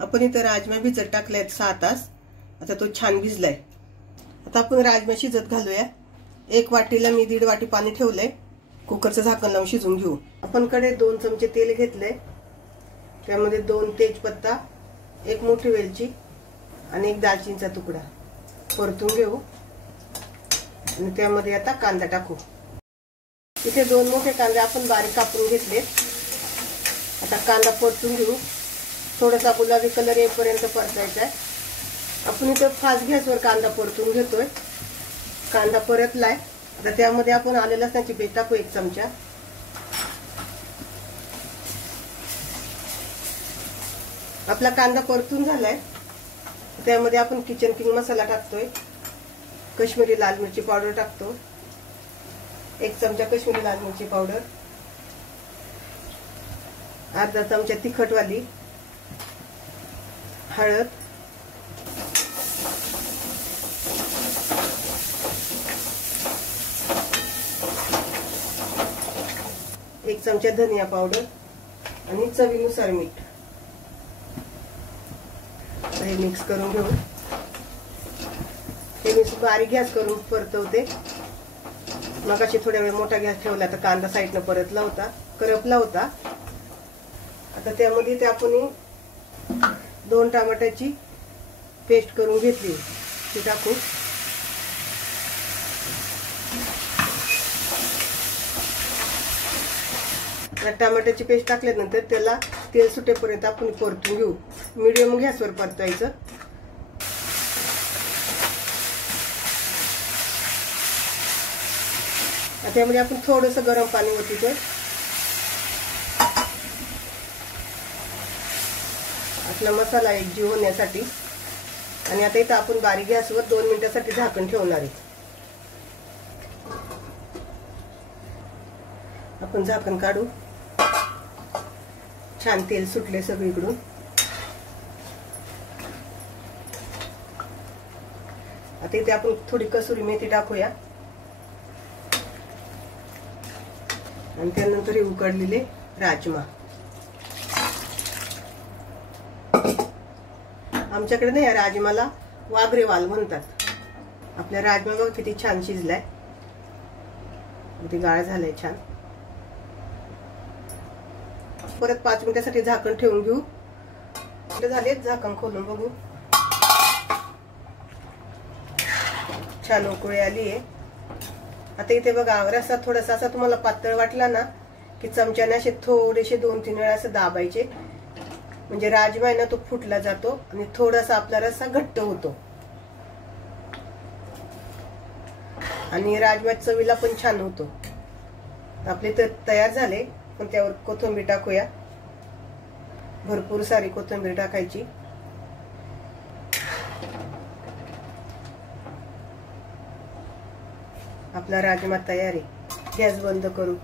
आपण इथं राजमा भिजत टाकलाय 6 तास। आता तो छान भिजलाय। आता आपण राजमा शिजत घालूया। 1 वाटीला मी 1.5 वाटी पाणी ठेवलंय। कुकरचं झाकण लावून शिजवून घेऊ। आपण कडे 2 चमचे तेल घेतलंय। त्यामध्ये 2 तेजपत्ता, 1 मोठी वेलची आणि 1 दालचिनीचा तुकडा परतून घेऊ। आणि त्यामध्ये आता कांदा टाकू। इथे 2 मोठे कांदे आपण बारीक कापून घेतले। आता कांदा परतून घेऊ। थोडासा गुलाबी कलर येईपर्यंत परतायचा आहे। आपण इथे फास्ट गॅसवर कांदा परतून घेतोय। कांदा परतलाय। आता त्यामध्ये आपण आले लसणाची पेस्ट टाकू 1 चमचा। आपला कांदा परतून झालाय। त्यामध्ये आपण किचन किंग मसाला टाकतोय। काश्मीरी लाल मिरची पावडर टाकतो 1 चमचा काश्मीरी लाल मिरची पावडर, अर्धा चमचा तिखटवाली हळद, एक चमचा धनिया पावडर आणि चवीनुसार मीठ। हे मिक्स करून घेऊ। हे मी बारीक गॅस करून परतवते। मगाशी थोड्या वेळ मोठा गॅस ठेवला तर कांदा साईडने परतला होता, करपला होता। आता त्यामध्ये ते आपण 2 टमाट्याची पेस्ट करून घेतली ती टाकू। टमाट्याची पेस्ट टाकल्यानंतर त्याला तेल सुटेपर्यंत आपण परतून घेऊ। मीडियम गॅसवर परतायचं। त्यामध्ये आपण थोडंसं गरम पाणी ओतूया। आपला मसाला एकजीव होण्यासाठी। आणि आता इथं आपण बारीक गॅसवर 2 मिनिटांसाठी झाकण ठेवणार आहे। आपण झाकण काढू। छान तेल सुटले सगळीकडून। आता इथे आपण थोडी कसुरी मेथी टाकूया आणि त्यानंतर हे उकडलेले राजमा। आमच्याकडे ना या राजमाला वाघरेवाल म्हणतात। आपल्या राजमा बघा किती छान शिजलाय, किती गाळ झालाय छान। परत 5 मिनिटांसाठी झाकण ठेवून घेऊ। झाले, झाकण खोलून बघू। छान उकळी आली आहे। आता इथे बघा रस्सा थोडासा असा तुम्हाला पातळ वाटला ना की चमच्याने असे थोडेसे 2-3 वेळा असं दाबायचे, म्हणजे राजमा आहे ना तो फुटला जातो आणि थोडासा आपला रस्सा घट्ट होतो। आणि राजमा चवीला पण छान होतो। आपले तर तयार झाले। पण त्यावर कोथिंबीर टाकूया। भरपूर सारी कोथिंबीर टाकायची। आपला राजमा तयार आहे। गॅस बंद करू।